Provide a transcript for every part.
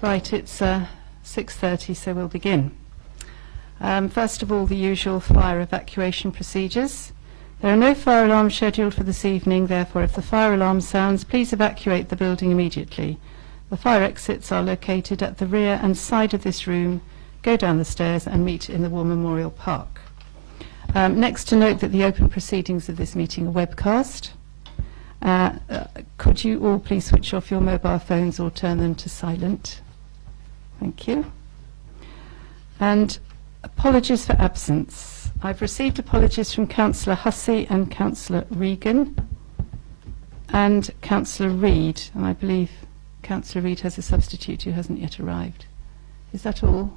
Right, it's 6:30, so we'll begin. First of all, the usual fire evacuation procedures. There are no fire alarms scheduled for this evening, therefore if the fire alarm sounds, please evacuate the building immediately. The fire exits are located at the rear and side of this room. Go down the stairs and meet in the War Memorial Park. Next, to note that the open proceedings of this meeting are webcast. Could you all please switch off your mobile phones or turn them to silent? Thank you. And apologies for absence. I've received apologies from Councillor Hussey and Councillor Regan and Councillor Reid, and I believe Councillor Reid has a substitute who hasn't yet arrived. Is that all?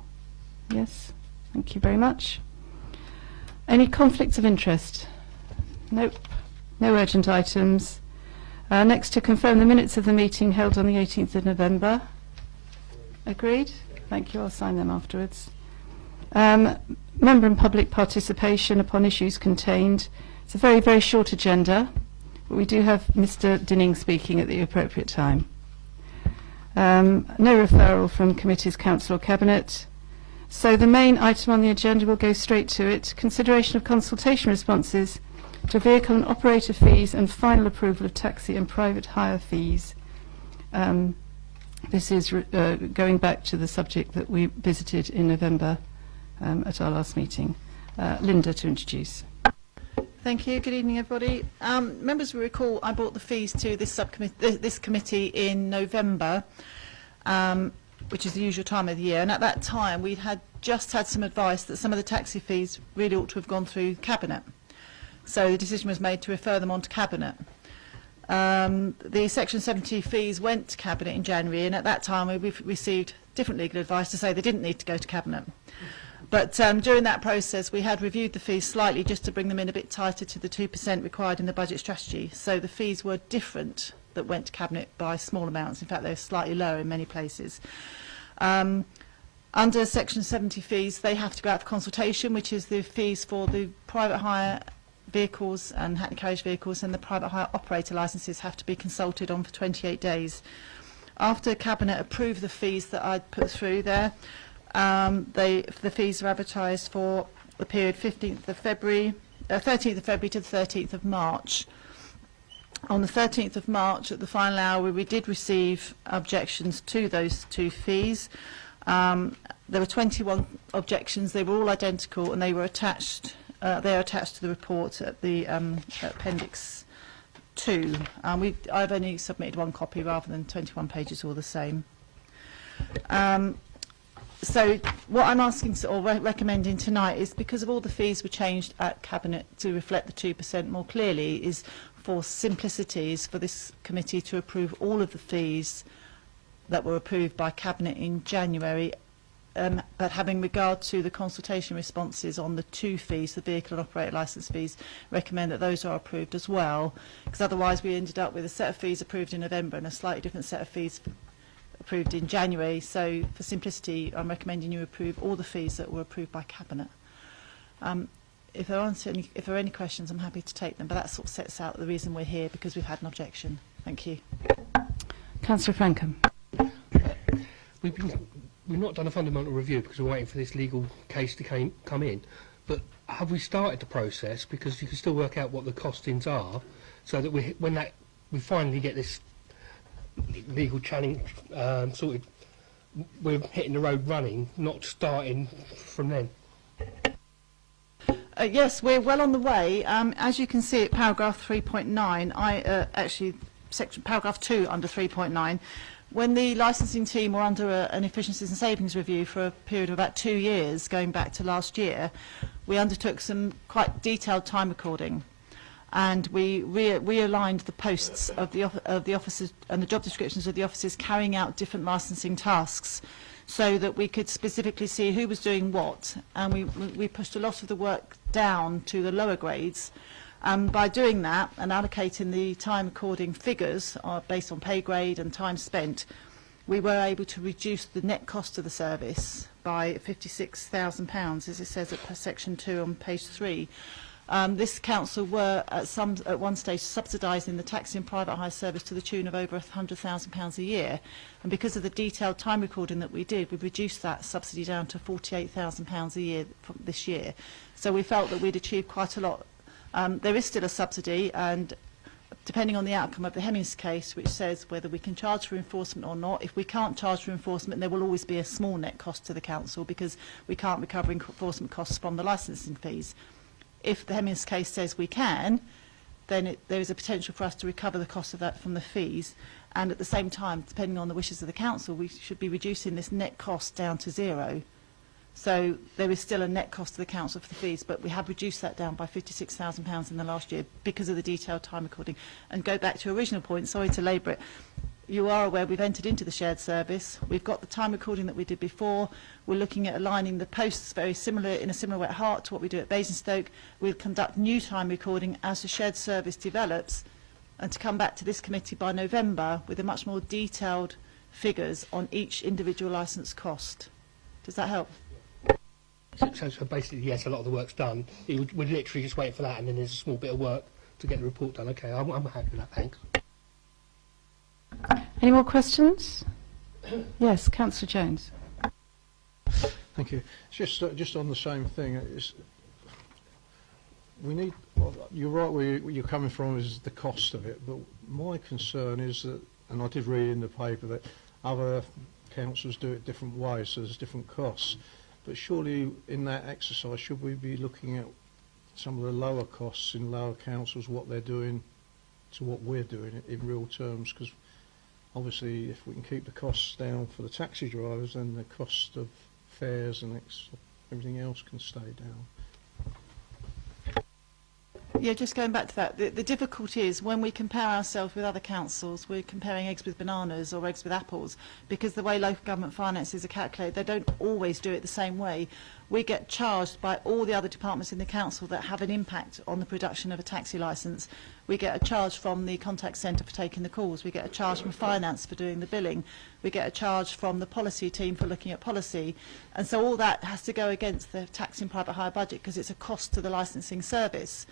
Yes? Thank you very much. Any conflicts of interest? Nope. No urgent items. Next, to confirm the minutes of the meeting held on the 18th of November. Agreed? Thank you. I'll sign them afterwards. Member and public participation upon issues contained. It's a very, very short agenda, but we do have Mr. Dinning speaking at the appropriate time. No referral from committees, council or cabinet. So the main item on the agenda, will go straight to it. Consideration of consultation responses to vehicle and operator fees and final approval of taxi and private hire fees. This is going back to the subject that we visited in November at our last meeting. Linda to introduce. Thank you. Good evening, everybody. Members will recall I brought the fees to this committee in November, which is the usual time of the year. And at that time, we had just had some advice that some of the taxi fees really ought to have gone through Cabinet. So the decision was made to refer them on to Cabinet. The Section 70 fees went to Cabinet in January, and at that time we received different legal advice to say they didn't need to go to Cabinet. But during that process, we had reviewed the fees slightly just to bring them in a bit tighter to the 2% required in the budget strategy. So the fees were different that went to Cabinet by small amounts. In fact, they were slightly lower in many places. Under Section 70 fees, they have to go out for consultation, which is the fees for the private hire vehicles and hackney carriage vehicles, and the private hire operator licences have to be consulted on for 28 days. After Cabinet approved the fees that I'd put through there, the fees are advertised for the period 13th of February to the 13th of March. On the 13th of March, at the final hour, we did receive objections to those two fees. There were 21 objections. They were all identical, and they were attached. They are attached to the report at the Appendix 2. I've only submitted one copy rather than 21 pages all the same. So what I'm asking or recommending tonight is, because of all the fees were changed at Cabinet to reflect the 2% more clearly, is for simplicities for this committee to approve all of the fees that were approved by Cabinet in January, but having regard to the consultation responses on the two fees, the vehicle and operator licence fees, recommend that those are approved as well, because otherwise we ended up with a set of fees approved in November and a slightly different set of fees approved in January. So for simplicity, I'm recommending you approve all the fees that were approved by Cabinet. If there are any questions, I'm happy to take them, but that sort of sets out the reason we're here, because we've had an objection. Thank you. Councillor Frankham. We've not done a fundamental review because we're waiting for this legal case to come in, but have we started the process, because you can still work out what the costings are, so that when we finally get this legal challenge sorted, we're hitting the road running, not starting from then? Yes, we're well on the way. As you can see at paragraph 3.9, actually paragraph 2 under 3.9, when the licensing team were under an efficiencies and savings review for a period of about 2 years, going back to last year, we undertook some quite detailed time recording, and we realigned the posts of the officers and the job descriptions of the officers carrying out different licensing tasks, so that we could specifically see who was doing what, and we pushed a lot of the work down to the lower grades. By doing that and allocating the time recording figures based on pay grade and time spent, we were able to reduce the net cost of the service by £56,000, as it says at section 2 on page 3. This council were at one stage subsidising the taxi and private hire service to the tune of over £100,000 a year, and because of the detailed time recording that we did, we reduced that subsidy down to £48,000 a year from this year. So we felt that we'd achieved quite a lot. There is still a subsidy, and depending on the outcome of the Hemmings case, which says whether we can charge for enforcement or not, if we can't charge for enforcement, there will always be a small net cost to the council because we can't recover enforcement costs from the licensing fees. If the Hemmings case says we can, then there is a potential for us to recover the cost of that from the fees, and at the same time, depending on the wishes of the council, we should be reducing this net cost down to zero. So there is still a net cost to the council for the fees, but we have reduced that down by £56,000 in the last year because of the detailed time recording. And go back to your original point, sorry to labour it, you are aware we've entered into the shared service. We've got the time recording that we did before. We're looking at aligning the posts very similar, in a similar way at heart to what we do at Basingstoke. We'll conduct new time recording as the shared service develops, and to come back to this committee by November with a much more detailed figures on each individual licence cost. Does that help? So basically, yes, a lot of the work's done. We're literally just waiting for that, and then there's a small bit of work to get the report done. Okay, I'm happy with that, thanks. Any more questions? Yes, Councillor Jones. Thank you. It's just on the same thing. We need. Well, you're right where you're coming from is the cost of it, but my concern is that, and I did read in the paper that other councils do it different ways, so there's different costs. But surely in that exercise, should we be looking at some of the lower costs in lower councils, what they're doing to what we're doing in real terms? Because obviously if we can keep the costs down for the taxi drivers, then the cost of fares and everything else can stay down. Yeah, just going back to that, the difficulty is when we compare ourselves with other councils, we're comparing eggs with bananas or eggs with apples, because the way local government finances are calculated, they don't always do it the same way. We get charged by all the other departments in the council that have an impact on the production of a taxi licence. We get a charge from the contact centre for taking the calls. We get a charge from finance for doing the billing. We get a charge from the policy team for looking at policy. And so all that has to go against the taxi and private hire budget because it's a cost to the licensing service.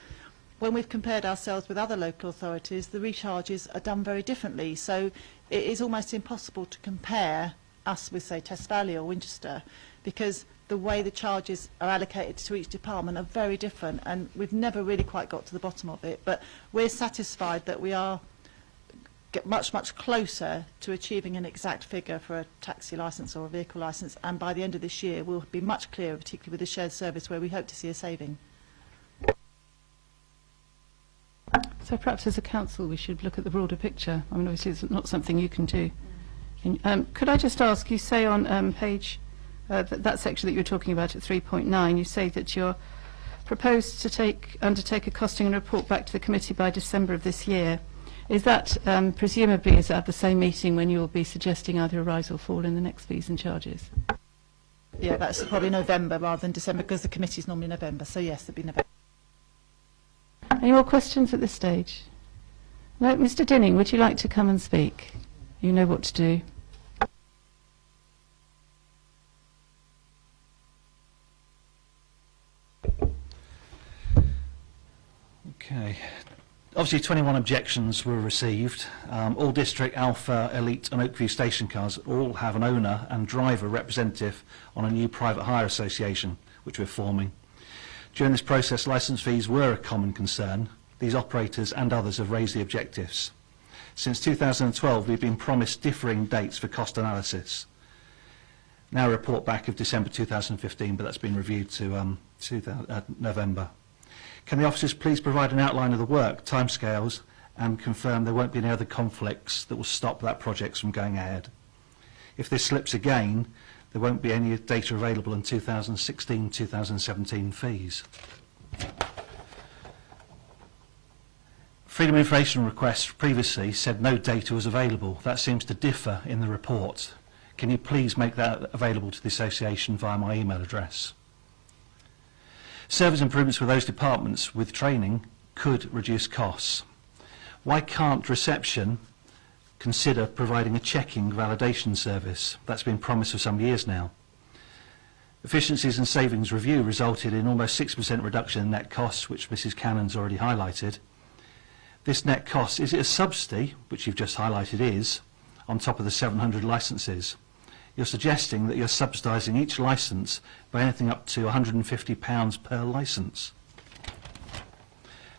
When we've compared ourselves with other local authorities, the recharges are done very differently. So it is almost impossible to compare us with, say, Test Valley or Winchester, because the way the charges are allocated to each department are very different, and we've never really quite got to the bottom of it. But we're satisfied that we are much closer to achieving an exact figure for a taxi licence or a vehicle licence, and by the end of this year we'll be much clearer, particularly with the shared service, where we hope to see a saving. So perhaps as a council we should look at the broader picture. I mean, obviously it's not something you can do. Could I just ask, you say on page, that section that you were talking about at 3.9, you say that you're proposed to undertake a costing and report back to the committee by December of this year. Is that presumably is at the same meeting when you'll be suggesting either a rise or fall in the next fees and charges? Yeah, that's probably November rather than December, because the committee is normally November. So yes, it'll be November. Any more questions at this stage? No, Mr. Dinning, would you like to come and speak? You know what to do. Okay. Obviously 21 objections were received. All District, Alpha, Elite and Oakview station cars all have an owner and driver representative on a new private hire association which we're forming. During this process, licence fees were a common concern. These operators and others have raised the objectives. Since 2012, we've been promised differing dates for cost analysis. Now a report back of December 2015, but that's been reviewed to November. Can the officers please provide an outline of the work, timescales, and confirm there won't be any other conflicts that will stop that project from going ahead? If this slips again, there won't be any data available in 2016-2017 fees. Freedom of Information requests previously said no data was available. That seems to differ in the report. Can you please make that available to the association via my email address? Service improvements with those departments with training could reduce costs. Why can't reception consider providing a checking validation service? That's been promised for some years now. Efficiencies and Savings Review resulted in almost 6% reduction in net costs, which Mrs Cannon's already highlighted. This net cost, is it a subsidy, which you've just highlighted is, on top of the 700 licences? You're suggesting that you're subsidising each licence by anything up to £150 per licence.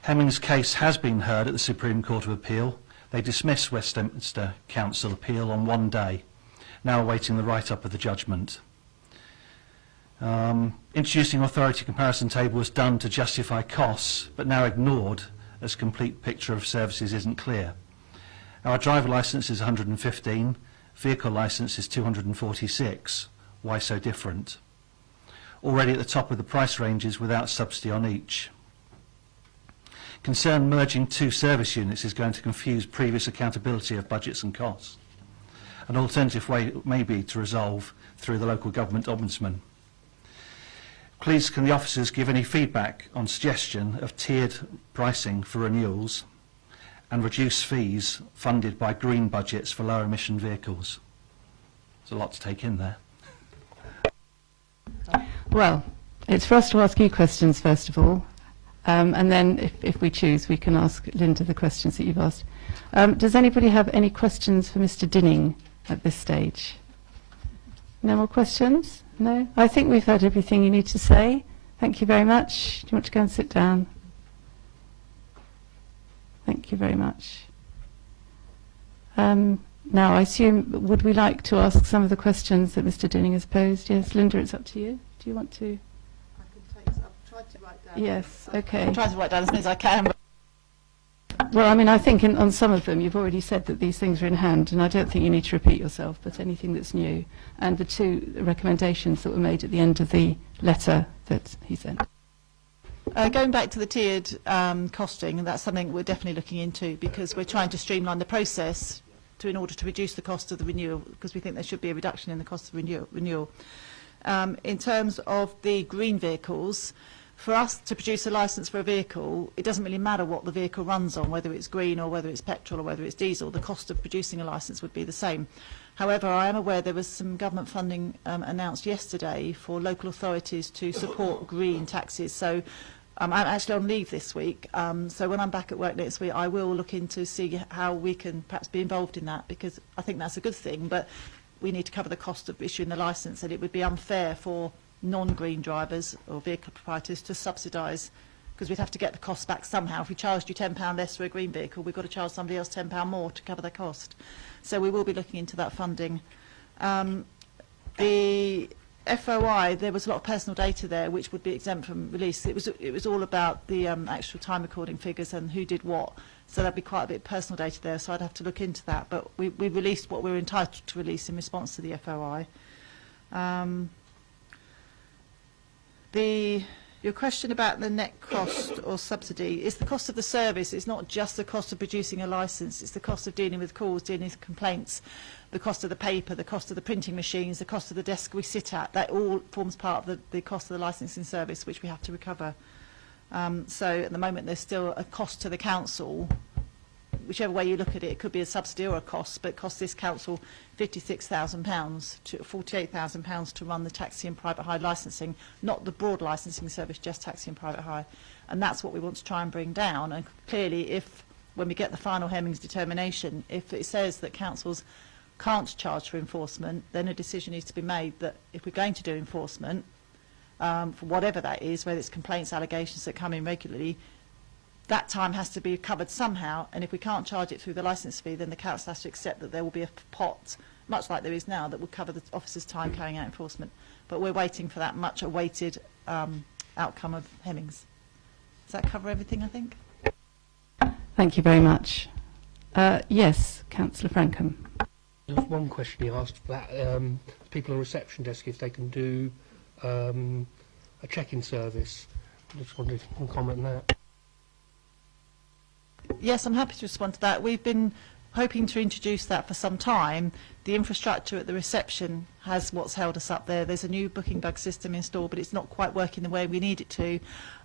Hemmings' case has been heard at the Supreme Court of Appeal. They dismissed Westminster Council appeal on one day, now awaiting the write-up of the judgment. Introducing authority comparison table was done to justify costs, but now ignored as complete picture of services isn't clear. Our driver licence is 115, vehicle licence is 246. Why so different? Already at the top of the price ranges without subsidy on each. Concern merging two service units is going to confuse previous accountability of budgets and costs. An alternative way may be to resolve through the local government ombudsman. Please, can the officers give any feedback on suggestion of tiered pricing for renewals and reduce fees funded by green budgets for lower emission vehicles? There's a lot to take in there. Well, it's for us to ask you questions first of all, and then if we choose, we can ask Linda the questions that you've asked. Does anybody have any questions for Mr. Dinning at this stage? No more questions? No? I think we've heard everything you need to say. Thank you very much. Do you want to go and sit down? Thank you very much. Now, I assume, would we like to ask some of the questions that Mr. Dinning has posed? Yes, Linda, it's up to you. Do you want to? I can take. I've tried to write down. Yes, okay. I've tried to write down as many as I can. But Well, I mean, I think on some of them you've already said that these things are in hand, and I don't think you need to repeat yourself, but anything that's new, and the two recommendations that were made at the end of the letter that he sent. going back to the tiered costing, and that's something we're definitely looking into because we're trying to streamline the process in order to reduce the cost of the renewal, because we think there should be a reduction in the cost of renewal. In terms of the green vehicles, for us to produce a licence for a vehicle, it doesn't really matter what the vehicle runs on, whether it's green or whether it's petrol or whether it's diesel. The cost of producing a licence would be the same. However, I am aware there was some government funding announced yesterday for local authorities to support green taxis. So I'm actually on leave this week, so when I'm back at work next week, I will look into see how we can perhaps be involved in that, because I think that's a good thing, but we need to cover the cost of issuing the licence, and it would be unfair for non-green drivers or vehicle proprietors to subsidise, because we'd have to get the cost back somehow. If we charged you £10 less for a green vehicle, we've got to charge somebody else £10 more to cover the cost. So we will be looking into that funding. The FOI, there was a lot of personal data there which would be exempt from release. It was all about the actual time recording figures and who did what. So there'd be quite a bit of personal data there, so I'd have to look into that. But we released what we were entitled to release in response to the FOI. Your question about the net cost or subsidy is the cost of the service. It's not just the cost of producing a licence, it's the cost of dealing with calls, dealing with complaints, the cost of the paper, the cost of the printing machines, the cost of the desk we sit at. That all forms part of the cost of the licensing service, which we have to recover. So at the moment there's still a cost to the council. Whichever way you look at it, it could be a subsidy or a cost, but it costs this council £56,000 to £48,000 to run the taxi and private hire licensing, not the broad licensing service, just taxi and private hire. And that's what we want to try and bring down. And clearly, if when we get the final Hemmings determination, if it says that councils can't charge for enforcement, then a decision needs to be made that if we're going to do enforcement, for whatever that is, whether it's complaints, allegations that come in regularly, that time has to be covered somehow, and if we can't charge it through the licence fee, then the council has to accept that there will be a pot, much like there is now, that will cover the officer's time carrying out enforcement. But we're waiting for that much awaited outcome of Hemmings. Does that cover everything, I think? Thank you very much. Yes, Councillor Frankham. There's one question he asked about people on reception desk, if they can do a check-in service. I just wondered if you can comment on that. Yes, I'm happy to respond to that. We've been hoping to introduce that for some time. The infrastructure at the reception has what's held us up there. There's a new booking bag system installed, but it's not quite working the way we need it to.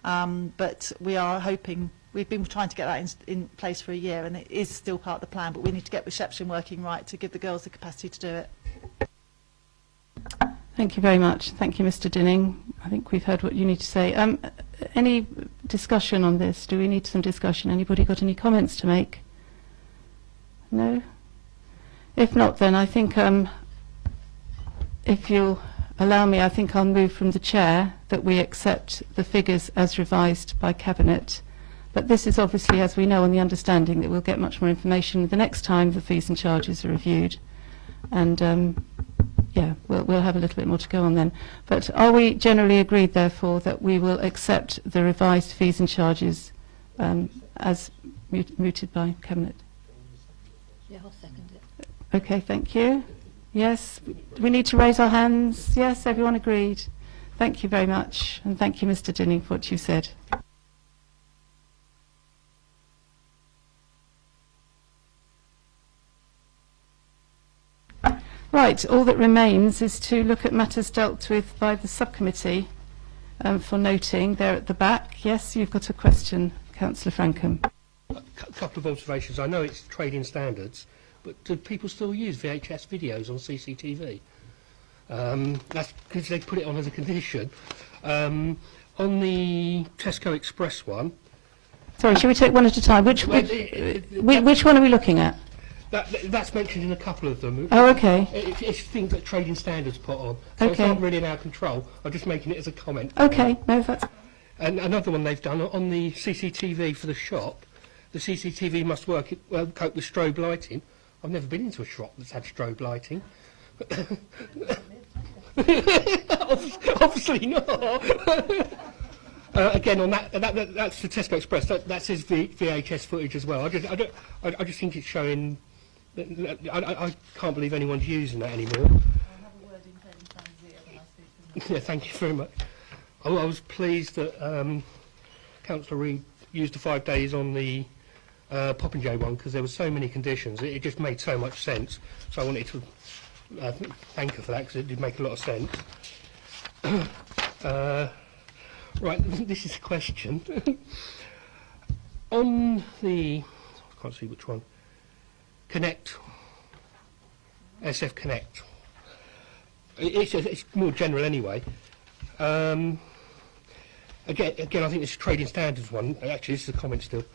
But we are hoping, we've been trying to get that in place for a year, and it is still part of the plan, but we need to get reception working right to give the girls the capacity to do it. Thank you very much. Thank you, Mr. Dinning. I think we've heard what you need to say. Any discussion on this? Do we need some discussion? Anybody got any comments to make? No? If not, then I think, if you'll allow me, I think I'll move from the chair that we accept the figures as revised by Cabinet. But this is obviously, as we know, on the understanding that we'll get much more information the next time the fees and charges are reviewed. And yeah, we'll have a little bit more to go on then. But are we generally agreed, therefore, that we will accept the revised fees and charges as mooted by Cabinet? Yeah, I'll second it. Okay, thank you. Yes, we need to raise our hands. Yes, everyone agreed. Thank you very much. And thank you, Mr. Dinning, for what you said. Right, all that remains is to look at matters dealt with by the subcommittee for noting. There at the back. Yes, you've got a question, Councillor Frankham. A couple of observations. I know it's trading standards, but do people still use VHS videos on CCTV? That's because they put it on as a condition. On the Tesco Express one... Sorry, should we take one at a time? Which one are we looking at? That's mentioned in a couple of them. Oh, okay. It's things that trading standards put on. So it's not really in our control. I'm just making it as a comment. Okay, no, that's... And another one they've done on the CCTV for the shop. The CCTV must cope with strobe lighting. I've never been into a shop that's had strobe lighting. Obviously not. Again, on that's the Tesco Express. That says VHS footage as well. I just think it's showing. I can't believe anyone's using that anymore. Yeah, thank you very much. I was pleased that Councillor Reid used the 5 days on the Popinjay one because there were so many conditions. It just made so much sense. So I wanted to thank her for that because it did make a lot of sense. Right, this is a question. On the, I can't see which one, Connect, SF Connect. It's more general anyway. Again, I think this trading standards one, actually this is a comment still,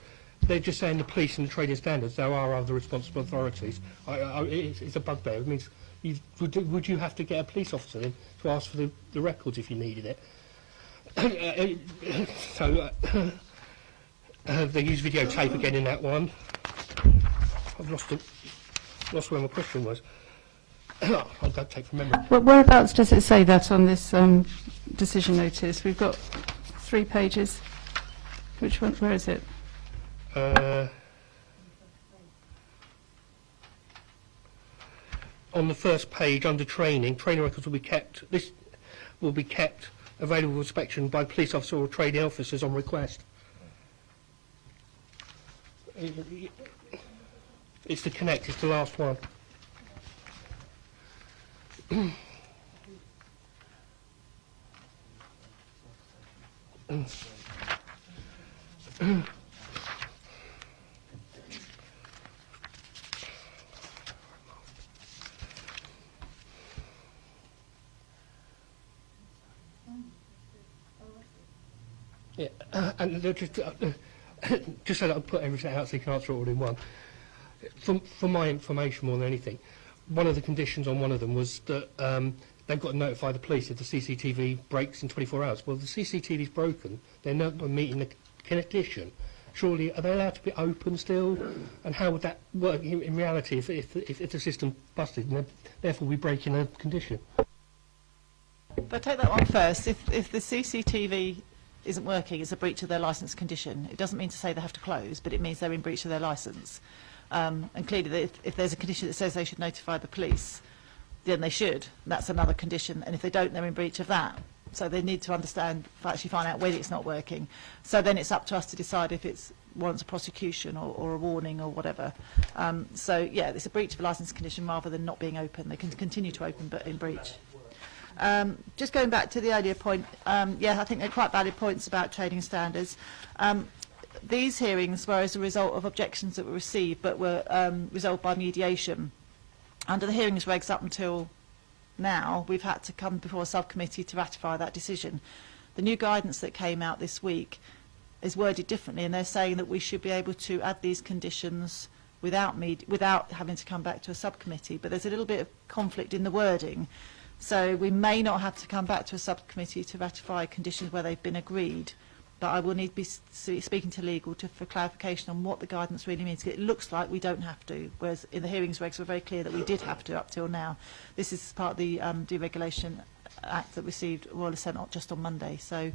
they're just saying the police and the trading standards, there are other responsible authorities. It's a bugbear. It means, would you have to get a police officer in to ask for the records if you needed it? So they use videotape again in that one. I've lost where my question was. I don't take from memory. Well, whereabouts does it say that on this decision notice? We've got 3 pages. Which one? Where is it? On the first page, under training records will be kept. This will be kept available for inspection by police officer or training officers on request. It's the Connect. It's the last one. Yeah, and they're just so that I'll put everything out so you can answer it all in one. For my information more than anything, one of the conditions on one of them was that they've got to notify the police if the CCTV breaks in 24 hours. Well, the CCTV's broken. They're not meeting the condition. Surely, are they allowed to be open still? And how would that work in reality if the system busted and therefore we break in a condition? If I take that one first, if the CCTV isn't working, it's a breach of their licence condition. It doesn't mean to say they have to close, but it means they're in breach of their licence. And clearly, if there's a condition that says they should notify the police, then they should. That's another condition. And if they don't, they're in breach of that. So they need to actually find out whether it's not working. So then it's up to us to decide if it warrants a prosecution or a warning or whatever. So yeah, it's a breach of a licence condition rather than not being open. They can continue to open, but in breach. Just going back to the earlier point, yeah, I think they're quite valid points about trading standards. These hearings were as a result of objections that were received but were resolved by mediation. Under the hearings regs up until now we've had to come before a subcommittee to ratify that decision. The new guidance that came out this week is worded differently, and they're saying that we should be able to add these conditions without having to come back to a subcommittee. But there's a little bit of conflict in the wording, so we may not have to come back to a subcommittee to ratify conditions where they've been agreed. But I will need to be speaking to legal for clarification on what the guidance really means. It looks like we don't have to, whereas in the hearings regs we're very clear that we did have to up till now. This is part of the Deregulation Act that received Royal Assent just on Monday. So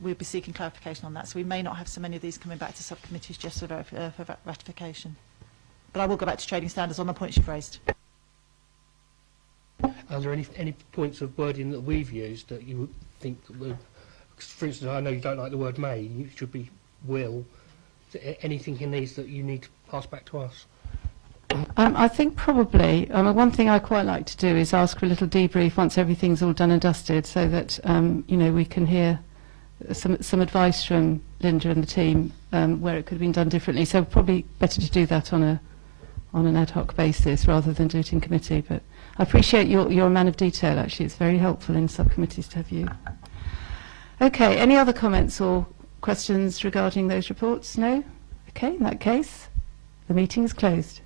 we'll be seeking clarification on that. So we may not have so many of these coming back to subcommittees just for ratification. But I will go back to trading standards on the points you've raised. Are there any points of wording that we've used that you would think that would, for instance, I know you don't like the word may, it should be will. Is there anything in these that you need to pass back to us? I think probably, one thing I quite like to do is ask for a little debrief once everything's all done and dusted, so that we can hear some advice from Linda and the team where it could have been done differently. So probably better to do that on an ad hoc basis rather than do it in committee. But I appreciate you're a man of detail. Actually, it's very helpful in subcommittees to have you. Okay. Any other comments or questions regarding those reports? No. Okay. In that case, the meeting is closed.